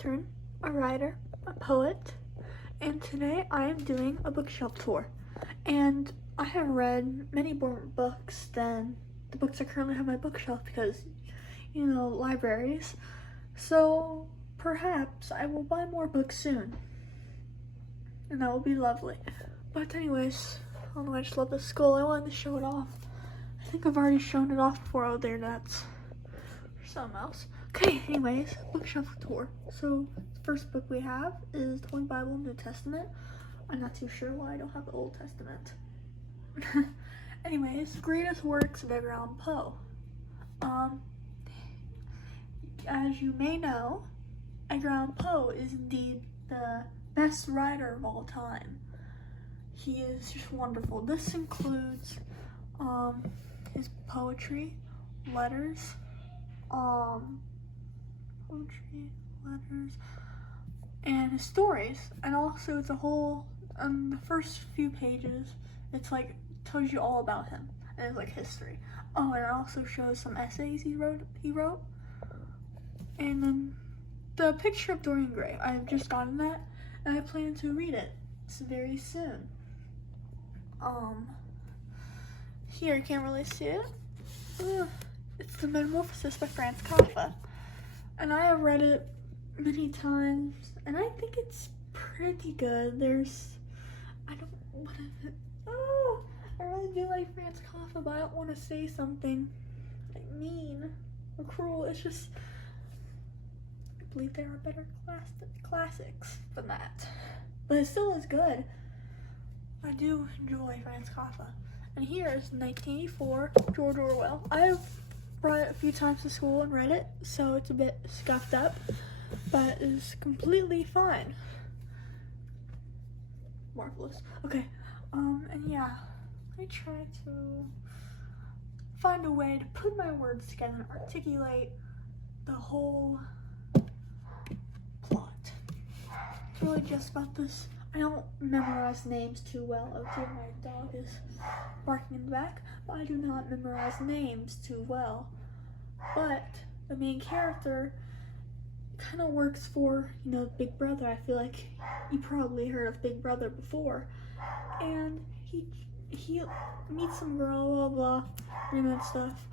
Nocturne, a writer, a poet, and today I am doing a bookshelf tour. And I have read many more books than the books I currently have on my bookshelf because, libraries. So perhaps I will buy more books soon, and that will be lovely. But anyways, I don't know, I just love this skull. I wanted to show it off. I think I've already shown it off before. Oh, there, that's something else. Okay, anyways, bookshelf tour. So the first book we have is the Holy Bible, New Testament. I'm not too sure why I don't have the Old Testament. Anyways, greatest works of Edgar Allan Poe. As you may know, Edgar Allan Poe is indeed the best writer of all time. He is just wonderful. This includes his poetry, letters, and his stories, and also the whole, the first few pages, it's like, tells you all about him, and it's like history. Oh, and it also shows some essays he wrote, and then the Picture of Dorian Gray. I have just gotten that, and I plan to read it very soon. Here, you can't really see it. It's The Metamorphosis by Franz Kafka. And I have read it many times, and I think it's pretty good. I really do like Franz Kafka, but I don't want to say something like mean or cruel. It's just, I believe there are better classics than that. But it still is good. I do enjoy Franz Kafka. And here is 1984, George Orwell. I've brought it a few times to school and read it, so it's a bit scuffed up, but it's completely fine. Marvelous. Okay, and yeah, I try to find a way to put my words together and articulate the whole plot. It's really just about this. I don't memorize names too well. Oh dear, my dog is barking in the back. But I do not memorize names too well. But the main character kind of works for, Big Brother. I feel like you probably heard of Big Brother before. And he meets some girl, blah, blah, and that stuff.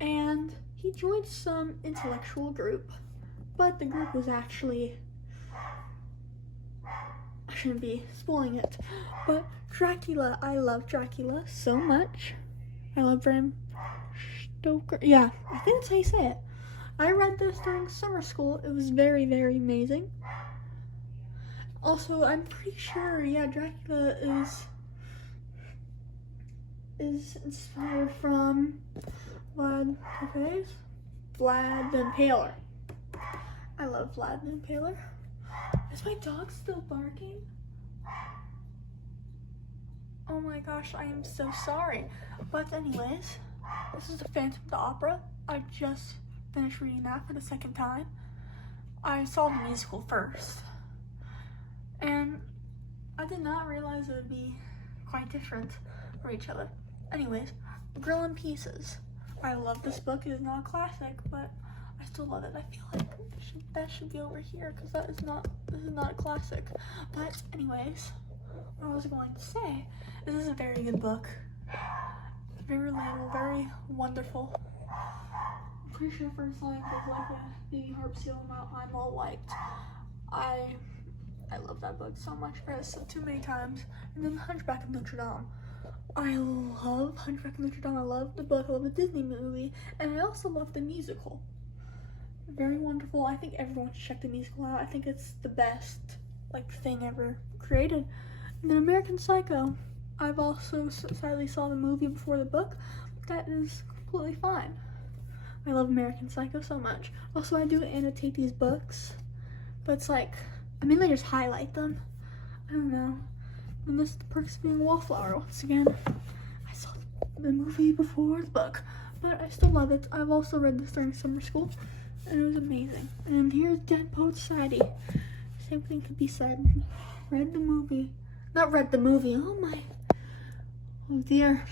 And he joins some intellectual group. But the group was actually, I shouldn't be spoiling it, but Dracula. I love Dracula so much. I love Bram Stoker. Yeah, I think that's how you say it. I read this during summer school. It was very, very amazing. Also, I'm pretty sure, Dracula is inspired from Vlad the Impaler. I love Vlad the Impaler. Is my dog still barking? Oh my gosh, I am so sorry. But anyways, this is the Phantom of the Opera. I just finished reading that for the second time. I saw the musical first, and I did not realize it would be quite different from each other. Anyways, Grill in Pieces. I love this book. It is not a classic, but I still love it. I feel like that should be over here because this is not a classic. But anyways, what I was going to say, this is a very good book. Very relatable, very wonderful. I'm pretty sure first line is like a baby harp seal I'm all wiped. I love that book so much. I read it too many times. And then Hunchback of Notre Dame. I love Hunchback of Notre Dame. I love the book. I love the Disney movie, and I also love the musical. Very wonderful. I think everyone should check the musical out. I think it's the best thing ever created. And then American Psycho. I've also sadly saw the movie before the book, but that is completely fine. I love American Psycho so much. Also, I do annotate these books, but it's like, I mainly just highlight them. I don't know. And this is The Perks of Being a Wallflower. Once again, I saw the movie before the book, but I still love it. I've also read this during summer school, and it was amazing. And here's Dead Poet Society. Same thing could be said. Read the movie. Not read the movie. Oh dear.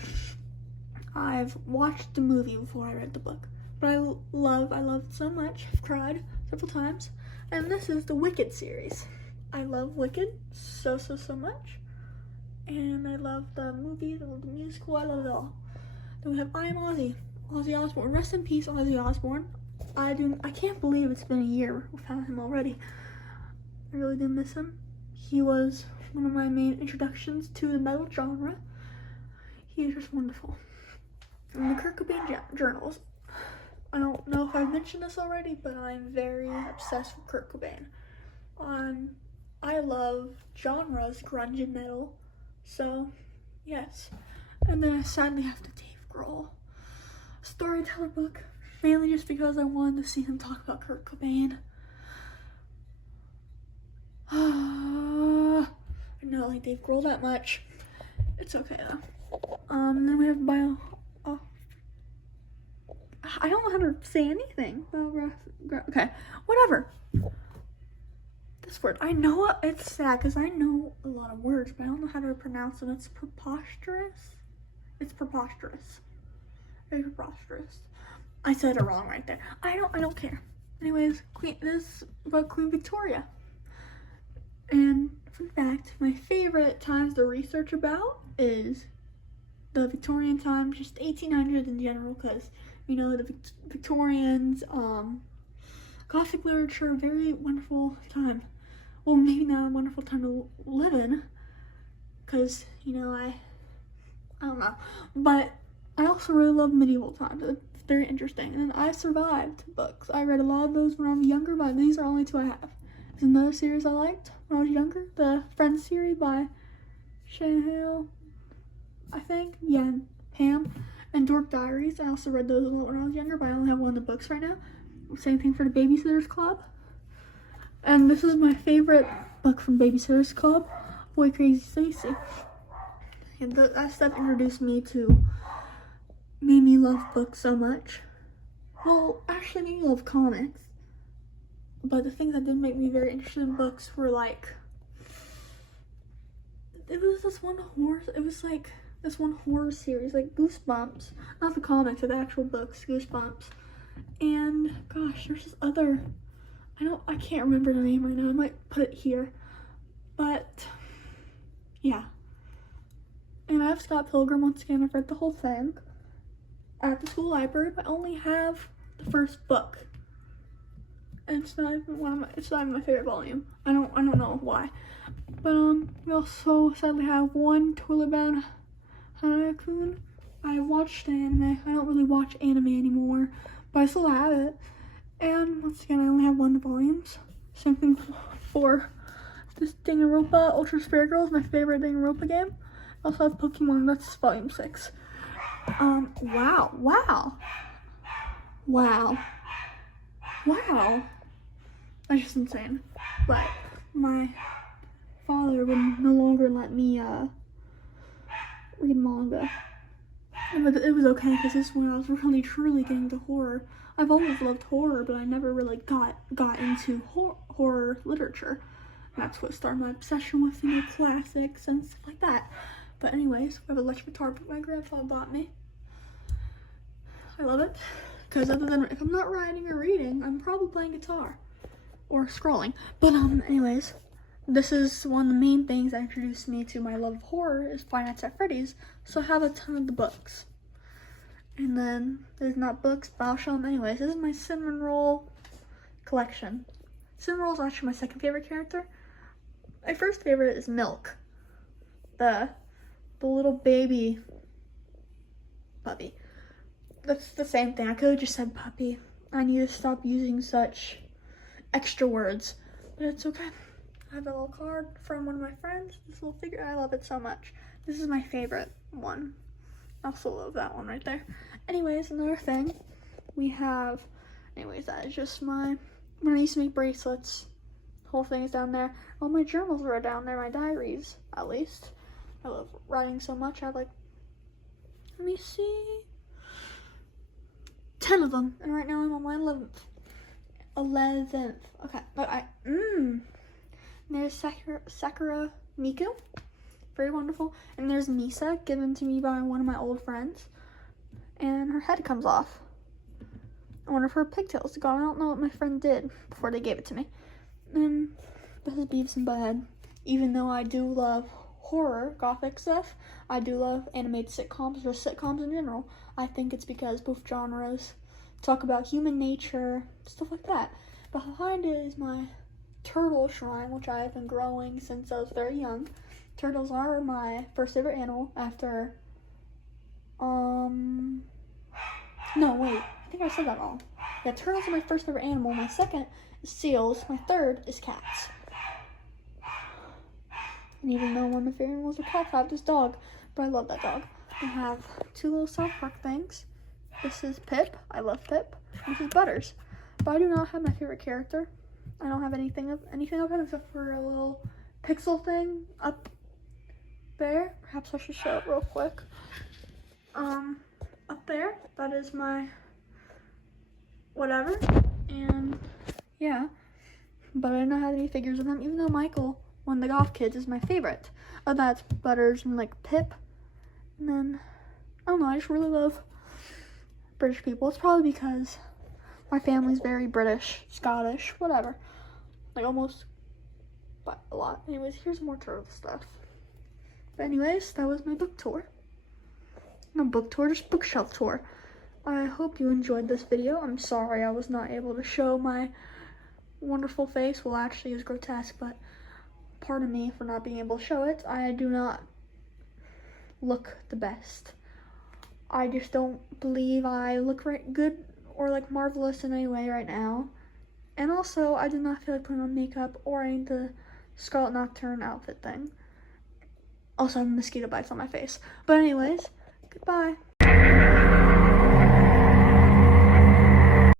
I've watched the movie before I read the book. But I love it so much. I've cried several times. And this is the Wicked series. I love Wicked so much. And I love the movies, I love the musical, I love it all. Then we have I Am Ozzy. Ozzy Osbourne. Rest in peace, Ozzy Osbourne. I can't believe it's been a year without him already. I really do miss him. He was one of my main introductions to the metal genre. He is just wonderful. And the Kurt Cobain journals. I don't know if I've mentioned this already, but I'm very obsessed with Kurt Cobain. I love genres, grunge and metal. So, yes. And then I sadly have to Dave Grohl storyteller book, mainly just because I wanted to see him talk about Kurt Cobain. I don't like Dave Grohl that much. It's okay though. And then we have bio. I don't know how to say anything. Okay, whatever. This word, I know it's sad because I know a lot of words, but I don't know how to pronounce them. It's preposterous. It's preposterous. Very preposterous. I said it wrong right there. I don't care. Anyways, this is about Queen Victoria. And fun fact, my favorite times to research about is the Victorian times, just 1800s in general, because you know the Victorians, Gothic literature, very wonderful time. Well, maybe not a wonderful time to live in, because, you know, I don't know. But I also really love medieval times. It's very interesting. And I survived books. I read a lot of those when I was younger, but these are only two I have. There's another series I liked when I was younger, the Friends series by Shahale, I think. Yeah, and Pam. And Dork Diaries. I also read those a lot when I was younger, but I only have one of the books right now. Same thing for the Babysitter's Club. And this is my favorite book from Babysitter's Club, Boy Crazy Stacy. And that stuff introduced me to, made me love books so much. Well, actually made me love comics. But the things that did make me very interested in books were like, it was this one horror series, like Goosebumps. Not the comics, but the actual books, Goosebumps. And gosh, there's this other, I can't remember the name right now. I might put it here. But yeah. And I have Scott Pilgrim once again. I've read the whole thing at the school library, but I only have the first book. And it's not even my favorite volume. I don't know why. But we also sadly have one Toilet Bound Hanakun. I watched the anime. I don't really watch anime anymore, but I still have it. And once again, I only have one of the volumes. Same thing for this Danganronpa Ultra Spirit Girls, my favorite Danganronpa game. I also have Pokemon, that's volume 6. Wow. That's just insane. But my father would no longer let me read manga. But it was okay because this is when I was really truly getting into horror. I've always loved horror, but I never really got into horror literature. And that's what started my obsession with, you know, classics and stuff like that. But anyways, I have a electric guitar my grandfather bought me. I love it because other than if I'm not writing or reading, I'm probably playing guitar or scrolling. But anyways, this is one of the main things that introduced me to my love of horror is Five Nights at Freddy's. So I have a ton of the books. And then there's not books, but I'll show them anyways. This is my cinnamon roll collection. Cinnamon roll is actually my second favorite character. My first favorite is Milk, the little baby puppy. That's the same thing. I could have just said puppy. I need to stop using such extra words, but it's okay. I have a little card from one of my friends. This little figure, I love it so much. This is my favorite one. I also love that one right there. Anyways, another thing we have, that is just when I used to make bracelets. The whole thing is down there. All my journals are down there, my diaries, at least. I love writing so much. I have let me see, 10 of them. And right now I'm on my 11th. Okay, but there's Sakura Miku. Very wonderful. And there's Misa, given to me by one of my old friends. And her head comes off. I wonder if her pigtails gone. I don't know what my friend did before they gave it to me. And this is Beavis and Butthead. Even though I do love horror, gothic stuff, I do love animated sitcoms, or sitcoms in general. I think it's because both genres talk about human nature, stuff like that. Behind it is my turtle shrine, which I have been growing since I was very young. Turtles are my first favorite animal after, no, wait, I think I said that wrong. Yeah, turtles are my first favorite animal. My second is seals. My third is cats. And even though one of my favorite animals are cats, I have this dog, but I love that dog. I have two little South Park things. This is Pip. I love Pip. This is Butters. But I do not have my favorite character. I don't have anything of him except for a little pixel thing up there. Perhaps I should show it real quick. Up there, that is my whatever, and yeah, but I do not have any figures of them, even though Michael, one of the Golf Kids, is my favorite. Oh, that's Butters and like Pip, and then, I don't know, I just really love British people. It's probably because my family's very British, Scottish, whatever, like almost, but a lot. Anyways, here's more turtle stuff. But anyways, that was my book tour. No book tour, just bookshelf tour. I hope you enjoyed this video. I'm sorry I was not able to show my wonderful face. Well, actually, it was grotesque, but pardon me for not being able to show it. I do not look the best. I just don't believe I look good or like marvelous in any way right now. And also, I do not feel like putting on makeup or any of the Scarlet Nocturne outfit thing. Also, I have mosquito bites on my face. But anyways, goodbye.